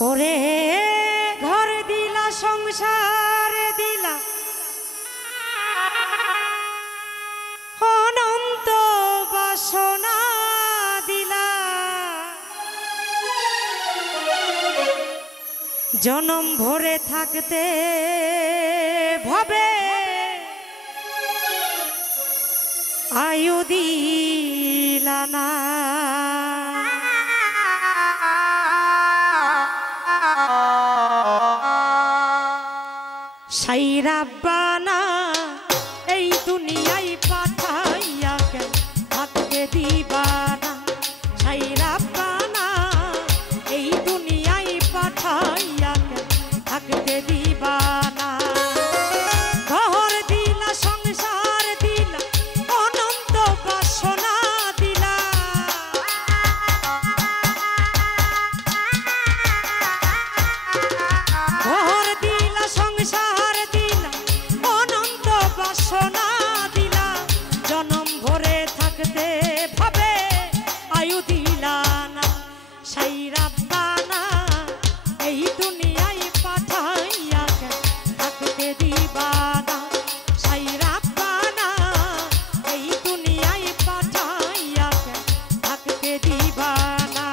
ওরে ঘর দিলা সংসার দিলা অনন্ত বাসনা দিলা জনম ভরে থাকতে ভবে আয়ু দিলা না সাইরাব্বানা এই দুনিয়ায় পাঠাইয়া কেন থাকতে দিবানা সাইরাব্বানা এই দুনিয়ায় পাঠাইয়া কেন থাকতে দিবানা ঘর দিলা সংসার দিলা অনন্ত বাসনা দিলা ঘর দিলা সংসার দিলা অনন্ত বাসনা দিলা জনম ভরে থাকতে ভাবে আয়ু দিলা না সাইরাব্বানা এই দুনিয়ায় পাঠাইয়া কেন থাকতে দিবানা সাইরাব্বানা এই দুনিয়ায় পাঠাইয়া কেন থাকতে দিবানা